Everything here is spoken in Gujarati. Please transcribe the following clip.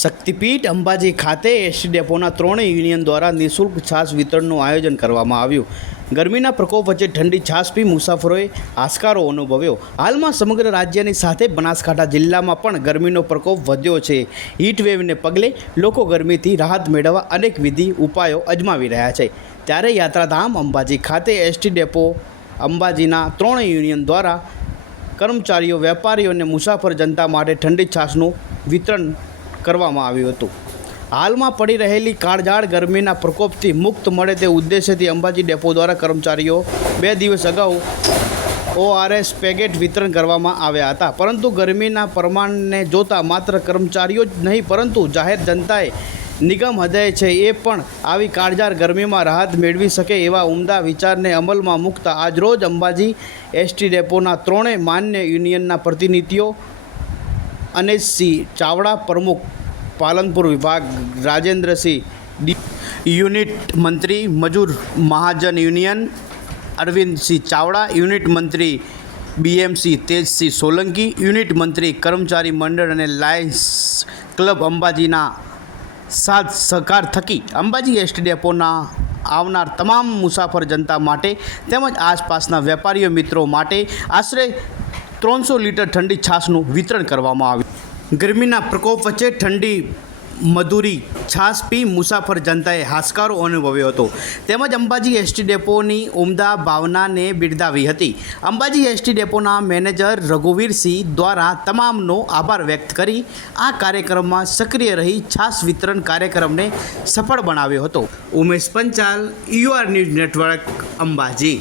શક્તિપીઠ અંબાજી ખાતે એસટી ડેપોના ત્રણેય યુનિયન દ્વારા નિઃશુલ્ક છાશ વિતરણનું આયોજન કરવામાં આવ્યું. ગરમીના પ્રકોપ વચ્ચે ઠંડી છાશ પી મુસાફરોએ આસકારો અનુભવ્યો. હાલમાં સમગ્ર રાજ્યની સાથે બનાસકાંઠા જિલ્લામાં પણ ગરમીનો પ્રકોપ વધ્યો છે. હીટ વેવને પગલે લોકો ગરમીથી રાહત મેળવવા અનેક વિધિ, ઉપાયો અજમાવી રહ્યા છે. ત્યારે યાત્રાધામ અંબાજી ખાતે એસટી ડેપો, અંબાજીના ત્રણેય યુનિયન દ્વારા કર્મચારીઓ, વેપારીઓ અને મુસાફર જનતા માટે ઠંડી છાશનું વિતરણ કરવામાં આવ્યું હતું. હાલમાં પડી રહેલી કાળઝાળ ગરમીના પ્રકોપથી મુક્ત મળે તે ઉદ્દેશ્યથી અંબાજી ડેપો દ્વારા કર્મચારીઓ બે દિવસ અગાઉ ઓઆરએસ પેકેટ વિતરણ કરવામાં આવ્યા હતા. પરંતુ ગરમીના પ્રમાણને જોતા માત્ર કર્મચારીઓ જ નહીં, પરંતુ જાહેર જનતાએ નિગમ હૃદય છે એ પણ આવી કાળઝાળ ગરમીમાં રાહત મેળવી શકે એવા ઉમદા વિચારને અમલમાં મૂકતા આજરોજ અંબાજી એસટી ડેપોના ત્રણેય માન્ય યુનિયનના પ્રતિનિધિઓ અને સી ચાવડા પ્રમુખ પાલનપુર વિભાગ, રાજેન્દ્રસિંહ યુનિટ મંત્રી, મજૂર મહાજન યુનિયન, અરવિંદસિંહ ચાવડા, યુનિટ મંત્રી બીએમસી તેજસિંહ સોલંકી, યુનિટ મંત્રી કર્મચારી મંડળ અને લાયન્સ ક્લબ અંબાજીના સાથ સહકાર થકી અંબાજી એસટી ડેપોના આવનાર તમામ મુસાફર જનતા માટે તેમજ આસપાસના વેપારીઓ મિત્રો માટે આશરે ત્રણસો લીટર ઠંડી છાશનું વિતરણ કરવામાં આવ્યું. ગરમીના પ્રકોપ વચ્ચે ઠંડી, મધુરી, છાશ પી મુસાફર જનતાએ હાશકારો અનુભવ્યો હતો. તેમજ અંબાજી એસટી ડેપોની ઉમદા ભાવનાને બિરદાવી હતી. અંબાજી એસટી ડેપોના મેનેજર રઘુવીરસિંહ દ્વારા તમામનો આભાર વ્યક્ત કરી આ કાર્યક્રમમાં સક્રિય રહી છાશ વિતરણ કાર્યક્રમને સફળ બનાવ્યો હતો. Umesh Panchal UR news network, Ambaji.